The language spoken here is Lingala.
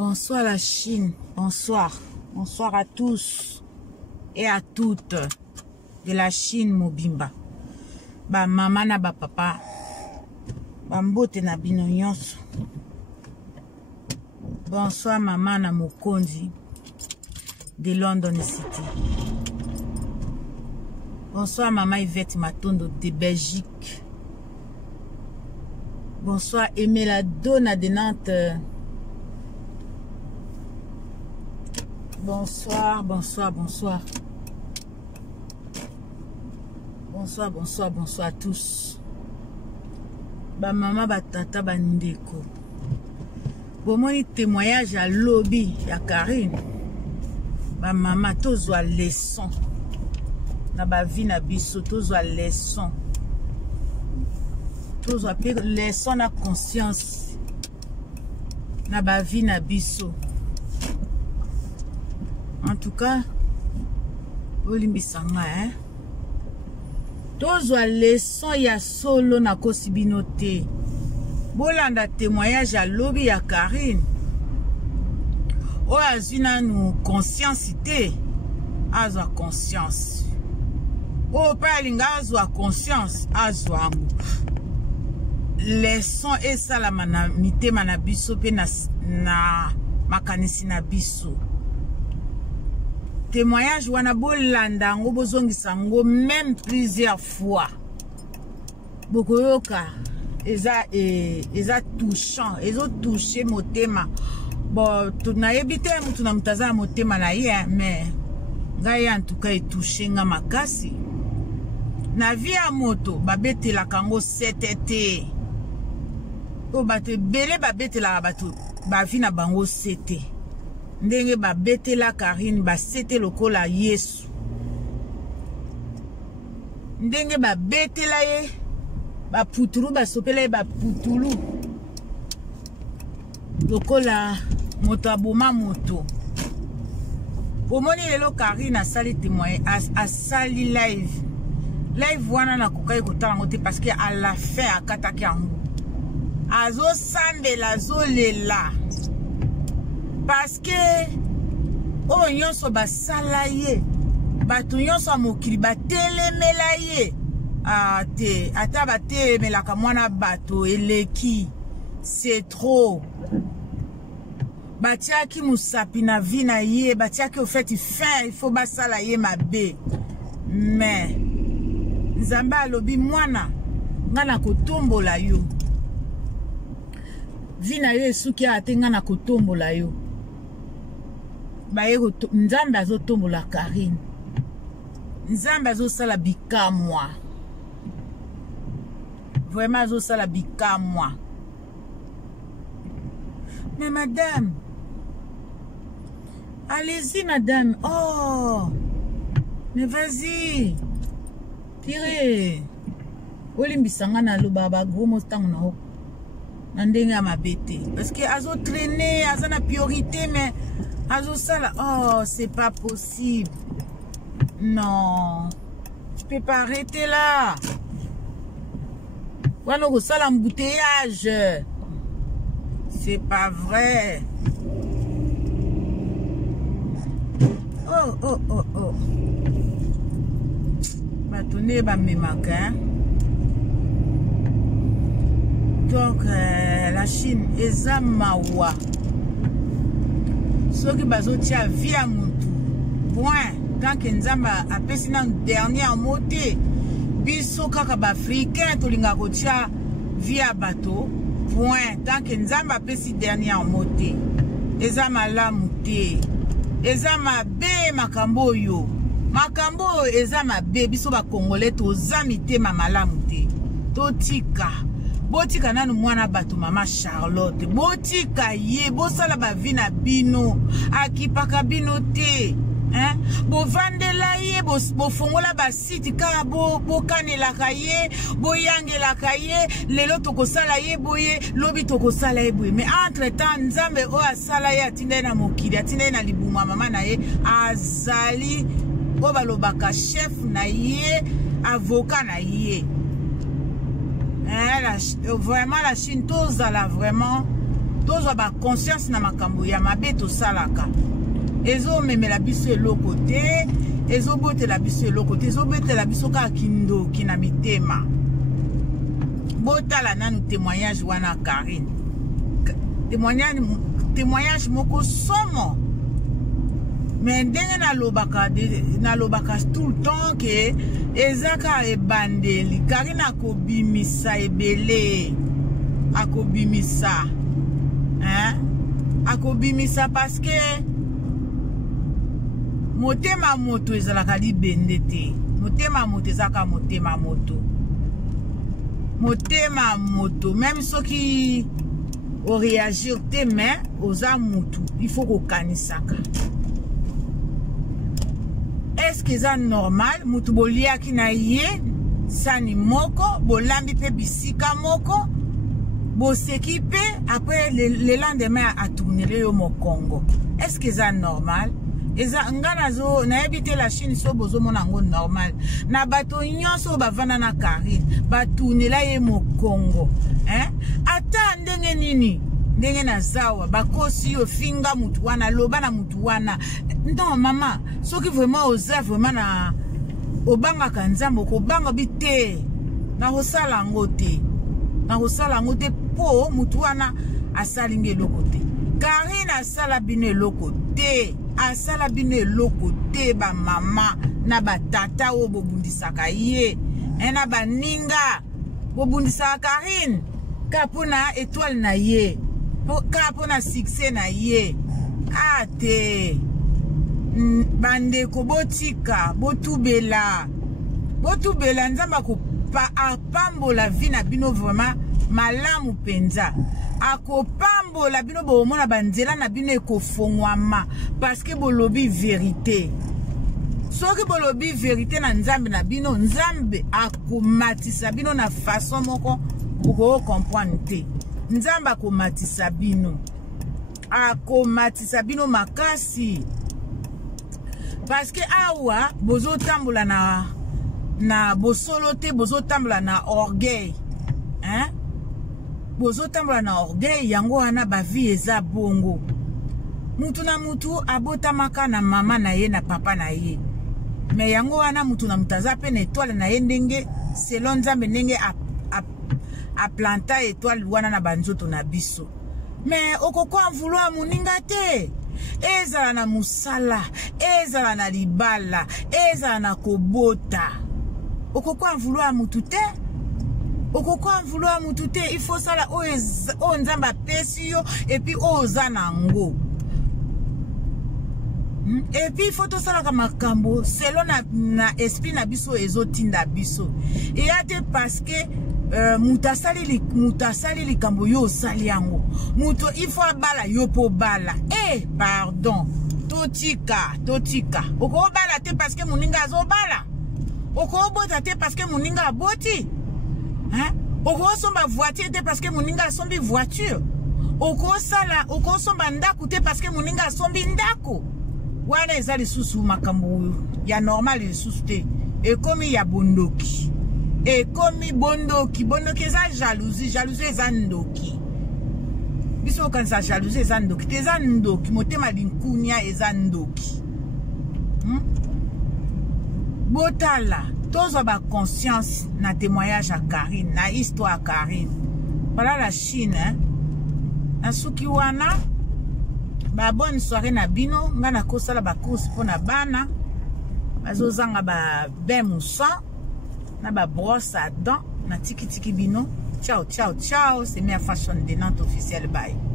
Bonsoir la Chine, bonsoir. Bonsoir à tous et à toutes de la Chine Mobimba. Ba mama na ba papa. Ba mbote na bino nyonso. Bonsoir maman na Mokonzi de London City. Bonsoir maman Yvette Matondo de Belgique. Bonsoir Emela Dona de Nantes. Bonsoir, bonsoir, bonsoir. Bonsoir, bonsoir, bonsoir à tous. Ba maman, ba tata, ba ndeko. Bon, mon témoignage à lobby, ya Karine. Ba maman, tozwa leçon. Na ba vie na biso, tozwa leçon. Tozwa leçon na conscience. Na ba vie na biso. En tout cas, Olimbisanga, hein? Tozwa leçon ya solo na kosibinote. Bolanda témoignage à lobby ya Karine. O azina nous conscience te. Azwa conscience. O palinga azwa conscience. Azwa amu. Leçon e salama na mitema na biso pe na makanisi na biso. Témoignage wana bolanda ngo bozongisa ngo même plusieurs fois. Bokoyoka eza touchant, ezo touché motema. Bon, tunayebi te mutu na mutaza motema na ye, mais ngai en tout cas touché nga makasi. Na via moto babetela kango CTT. O bate bele babetela bato ba vi na bango CT. Ndenge ba bete la Karine ba sete lokola Yesu. Ndenge ba bete la ye ba putulu ba sopela ye ba putulu lokola moto aboma moto. Omoni lelo Karine asali témoin asali live wana na kokai kotala ngote parce que à la fin akataki yango azo sambela azo lela. Parce que oh nyonso basala ye bato nyonso mokili batelemela ye te ata batelemelaka mwana bato eleki c'est trop batiaki musapi na vie na ye batiaki au fait fin il faut basala ye mabe mais Nzambe alobi mwana nga na kotombola yo vie na yo esuki ate nga na kotombola yo. Nzambe azotombola Karine. Nzambe azosala bikamwa. Vraiment azosala bikamwa. Mais madame, allez-y madame. Oh, mais vas-y. Tirez. Olimbisanga na loba ba gros mostango na ho. Nandenge mabete. Parce que azo traîner, azana priorité mais azo sala, oh, c'est pas possible. Non. Tu peux pas arrêter là. Voilà, on sala embouteillage. C'est pas vrai. Oh, oh, oh, oh. Bâtonnet, bah, mes mains. Donc, la Chine, eza mawa. Ceux qui bazotia via muntu. Point. Tant que Nzamba a pesé dans dernier moté. Biso kaka ba africain to linga kotia via bateau. Point. Tant que Nzamba a pesé dernier moté. Eza malamu te. Eza mabe makambo yo. Makambo eza mabe biso ba congolais to zamite mamalamu te. Totika. Botika nanu mwana bato mama Charlotte. Botika ye bosala ba vina bino akipaka bino te. Hein? Bo vandela ye bo fongola ba site ka bo kanela kaye bo yangela kaye lelo tokosala ye boye lobi tokosala ye boye mais entre temps Nzambe o asala ye atinde na mokili atinde na libuma mama na ye azali o balobaka chef na ye avocat na ye. Vraiment la Chine tozala vraiment tozwa ba conscience na makambo ya mabe tosalaka ezo memela biso eloko te ezo botela biso eloko te ezo betela biso kaka kindoki na mitema botala nanu témoignage wana Karine témoignage moko somo mais ndenge nalobaka tout le temps que ezaka ebandeli Karine akobimisa ebele akobimisa akobimisa parce que motema moto ezalaka libende te motema moto ezaka motema moto même soki o réagir te mais oza mutu il faut kokanisaka est-ce que ça normal mutu boliaki na ye sani moko bolambi pe bisika moko boseki pe après le lendemain a tourner yo mokongo est-ce que ça normal eza ngana zo na ebite la Chine so bozo mona ngo normal na bato nyonso bavana na Karine batunela ye mokongo ata ndenge nini ndenge na zawa bakosi yo finga mutu wana loba na mutu wana non mama soki vraiment oza vraiment na obanga kanzambo ko banga bite na hosala ngote po mutu wana asalinge lokote Karine asala bine lokote asala bine lokote ba mama na batata o bobundisaka ye na baninga bobundisaka Karine kapona étoile na ye kapona succès na ye ate bandeko botika botubela nzamba ko apambola vie na bino vraiment malamu penza akopambola bino bomona banzela na bino ekofongwama parce que bolobi vérité soki bolobi vérité na nzambe na bino nzambe akomatisa bino na façon moko boko comprendre te nzambe akomatisa makasi parce que awa bozo tambola na bosolo te bozo tambola na orgueil bozo tambola na orgueil yango wana ba vie eza bongo mutu na mutu abotamaka na mama na ye na papa na ye mais yango wana mutu na mutaza pe na étoile na ye ndenge selon nzambe ndenge a planta étoile wana na banzoto na biso mais okoko en vouloir muninga te ezala na musala ezala na libala ezala na kobota okoko en vouloir mutu te il faut ça là o nzamba pesi yo et puis oza nango et puis il faut tout ça là comme makambo selon na esprit na biso ezotinda biso et ate parce que mutasali likambo yo osali yango muto il faut bala yo po bala pardon totika oko bala te parce que muninga azobala oko bota te parce que muninga aboti oko somba voiture te parce que muninga asombi voiture oko somba ndako te parce que muninga asombi ndako wana eza lisusu makambo ya normal lisusu te ekomi ya bondoki ekomi bondoki eza jalousie eza ndoki biso kanisa jalousie eza ndoki te eza ndoki motema linkunya eza ndoki botala tozwa ba conscience na témoignage à Karine na histoire à Karine voilà la Chine na suki wana ba bonne soirée na bino nga na kosala ba course pona bana bazozanga ba bain moussant na ba brosse à dents na tiki bino ciao c'est Mia Fashion de Nantes officiel bye.